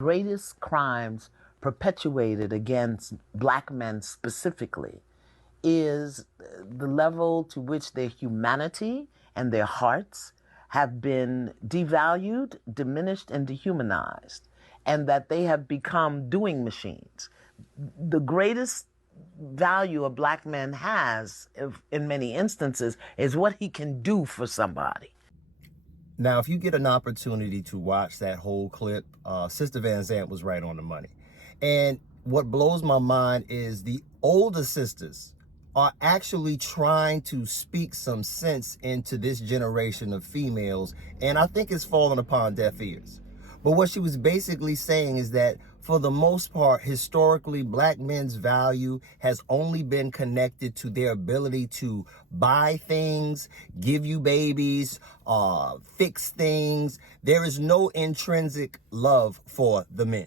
Greatest crimes perpetuated against black men specifically is the level to which their humanity and their hearts have been devalued, diminished, and dehumanized, and that they have become doing machines. The greatest value a black man has, in many instances, is what he can do for somebody. Now, if you get an opportunity to watch that whole clip, Sister Van Zant was right on the money. And what blows my mind is the older sisters are actually trying to speak some sense into this generation of females, and I think it's fallen upon deaf ears. But what she was basically saying is that for the most part, historically, black men's value has only been connected to their ability to buy things, give you babies, fix things. There is no intrinsic love for the men.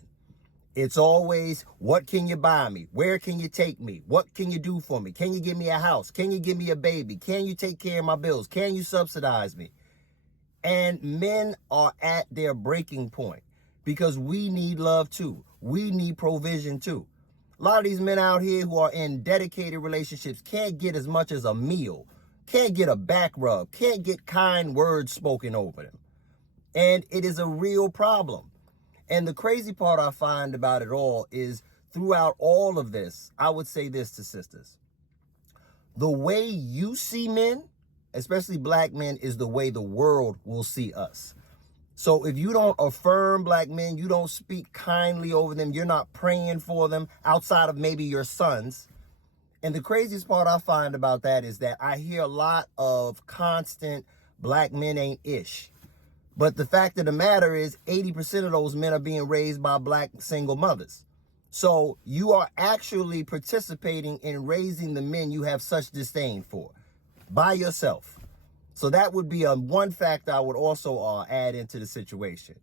It's always, what can you buy me? Where can you take me? What can you do for me? Can you give me a house? Can you give me a baby? Can you take care of my bills? Can you subsidize me? And men are at their breaking point because we need love too. We need provision too. A lot of these men out here who are in dedicated relationships can't get as much as a meal, can't get a back rub, can't get kind words spoken over them. And it is a real problem. And the crazy part I find about it all is throughout all of this, I would say this to sisters. The way you see men, especially black men, is the way the world will see us. So if you don't affirm black men, you don't speak kindly over them, you're not praying for them outside of maybe your sons. And the craziest part I find about that is that I hear a lot of constant black men ain't ish. But the fact of the matter is 80% of those men are being raised by black single mothers. So you are actually participating in raising the men you have such disdain for by yourself. So that would be one factor I would also add into the situation.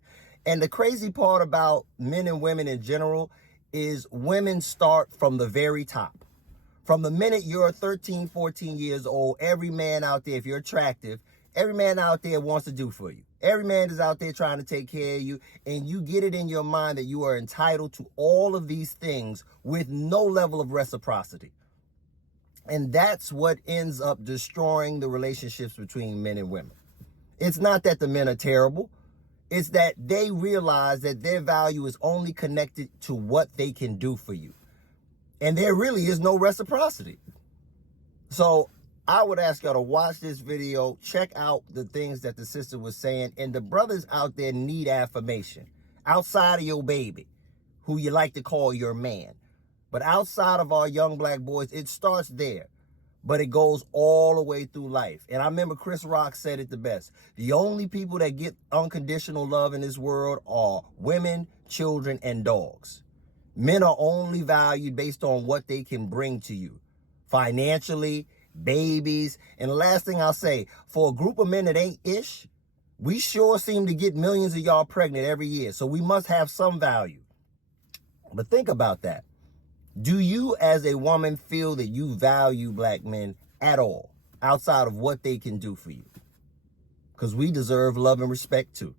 And the crazy part about men and women in general is women start from the very top. From the minute you're 13, 14 years old, every man out there, if you're attractive, every man out there wants to do for you. Every man is out there trying to take care of you, and you get it in your mind that you are entitled to all of these things with no level of reciprocity. And that's what ends up destroying the relationships between men and women. It's not that the men are terrible. It's that they realize that their value is only connected to what they can do for you. And there really is no reciprocity. So I would ask y'all to watch this video, check out the things that the sister was saying, and the brothers out there need affirmation. Outside of your baby, who you like to call your man. But outside of our young black boys, it starts there. But it goes all the way through life. And I remember Chris Rock said it the best. The only people that get unconditional love in this world are women, children, and dogs. Men are only valued based on what they can bring to you. Financially, babies. And the last thing I'll say, for a group of men that ain't ish, we sure seem to get millions of y'all pregnant every year. So we must have some value. But think about that. Do you as a woman feel that you value black men at all outside of what they can do for you? Because we deserve love and respect too.